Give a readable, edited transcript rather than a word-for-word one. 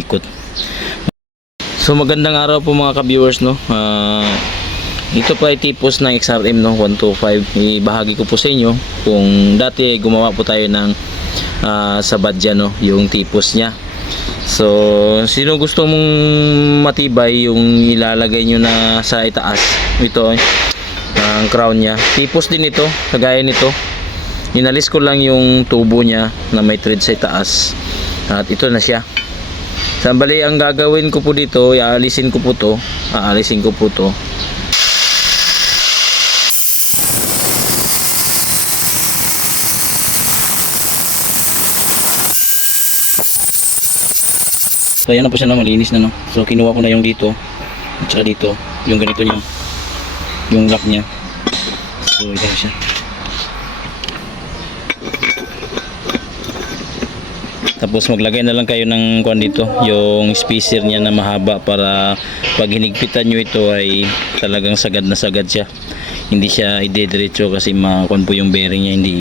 ikot. So magandang araw po mga ka-viewers, no. Ito pa ay tipos ng XRM, no, 125. Ibahagi ko po sa inyo kung dati gumawa po tayo ng sa Badya, no, yung tipos niya. So sino gusto mong matibay yung ilalagay nyo na sa itaas, ito ang crown niya, tipos din ito, kagaya nito. Inalis ko lang yung tubo niya na may thread sa itaas at ito na siya. Sambali, ang gagawin ko po dito, aalisin ko po to. So ayan na po siya na, malinis na, no. So kinuha ko na yung dito at saka dito, yung ganito niya, yung lock niya. So ito siya. Tapos maglagay na lang kayo ng kuan dito, yung spacer niya na mahaba, para pag hinigpitan nyo ito ay talagang sagad na sagad siya. Hindi siya idediretso kasi makuan po yung bearing niya, hindi